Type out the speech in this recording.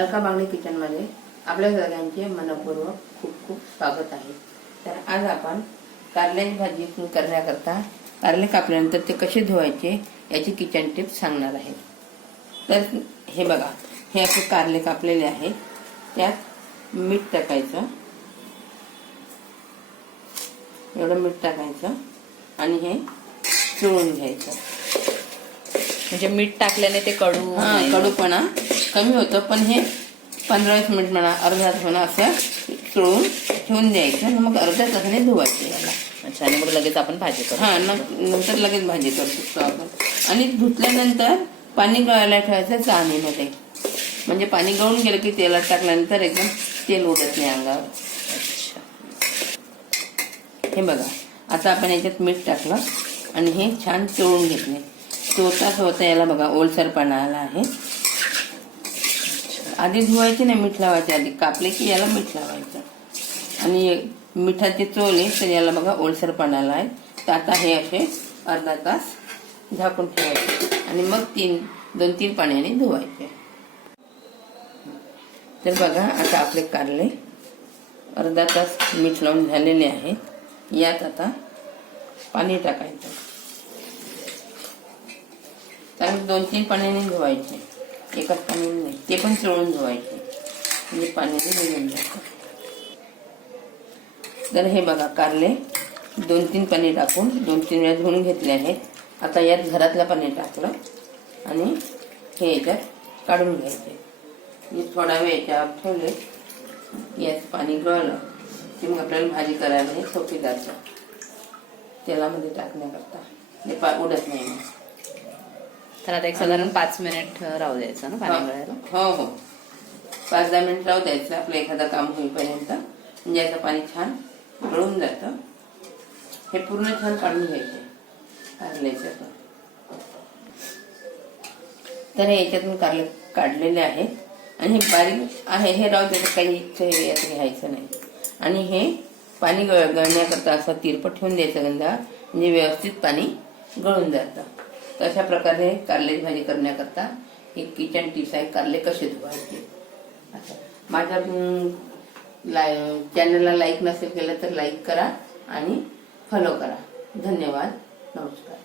अलका बांगडे किचनमध्ये आपल्या सगळ्यांचे मनपूर्वक खूप खूप स्वागत आहे. तर आज आपण कारल्याची भाजी करण्याकरता कारले कापल्यानंतर ते कसे धुवायचे याची किचन टिप्स सांगणार आहे. तर हे बघा हे असे कारले कापलेले आहे त्यात मीठ टाकायचं. एवढं मीठ टाकायचं आणि हे चुळून घ्यायचं. म्हणजे मीठ टाकल्याने ते कडू हा. कडूपणा कमी होतं पण हे पंधरा वीस मिनिट म्हणा अर्धा तास म्हणा असं चुळून ठेवून द्यायचं आणि मग अर्ध्या तासाने धुवायचं. याला अच्छा आणि मग लगेच आपण भाजी करू हा नंतर लगेच भाजी करू शकतो आपण. आणि धुतल्यानंतर पाणी गळायला ठेवायचं चाळणीमध्ये म्हणजे पाणी गळून गेलं की तेलात टाकल्यानंतर एकदम तेल उडत नाही अंगावर. अच्छा. हे बघा आता आपण याच्यात मीठ टाकलं आणि हे छान चोळून घेतले. चोळता चोळता याला बघा ओलसरपणा आला आहे. आधी धुवायचे नाही मीठ लावायचे आधी. कापले की याला मीठ लावायचं. आणि मिठाचे चोळले तर याला बघा ओलसरपणा आला आहे. तर आता हे असे अर्धा तास झाकून ठेवायचे. आणि मग तीन दोन तीन पाण्याने धुवायचे. तर बघा आता आपले कारले. अर्धा तास मीठ लावून झालेले आहेत यात आता पाणी टाकायचं. कारण दोन तीन पाण्याने धुवायचे. एकाच पाण्याने नाही. ते पण चोळून धुवायचे. म्हणजे पाण्याने निघून जातं तर हे बघा कारले. दोन तीन पाणी टाकून दोन तीन वेळा धुवून घेतले आहेत. आता यात घरातलं पाणी टाकलं आणि हे याच्यात काढून घ्यायचे. मी थोडा वेळ याच्यावर ठेवले. यात पाणी गळलं की मग आपल्याला भाजी करायला हे सोपी जातं. तेलामध्ये टाकण्याकरता. हे पा उडत नाही. मग तर आता एक साधारण पाच मिनिट राहू द्यायचं ना पाणी गळायला हो हो. पाच दहा मिनिट राहू द्यायचं. आपलं एखादं काम होईपर्यंत. म्हणजे याचं पाणी छान गळून जातं. हे पूर्ण छान काढून घ्यायचे. कारल्याचं तर हे याच्यातून कारले काढलेले आहेत आणि हे बारीक आहे हे राहू द्यायचं. काही इच्छा हे यात घ्यायचं नाही. आणि हे पाणी गळ गळण्याकरता असं तिरपट ठेवून द्यायचं गंधा म्हणजे व्यवस्थित पाणी गळून जातं. तर अशा प्रकारे कारल्याची भाजी करण्याकरता ही किचन टिप्स आहे कारले कसे धुवायचे. असं माझ्या लाय चॅनलला लाईक नसेल केलं तर लाईक करा आणि फॉलो करा. धन्यवाद. नमस्कार.